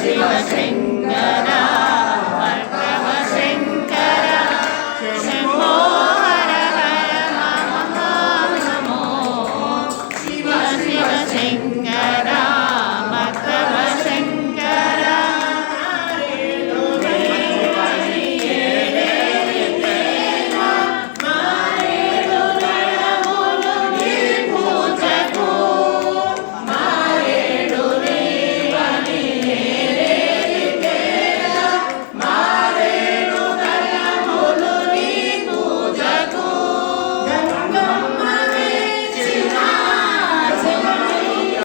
acima sempre.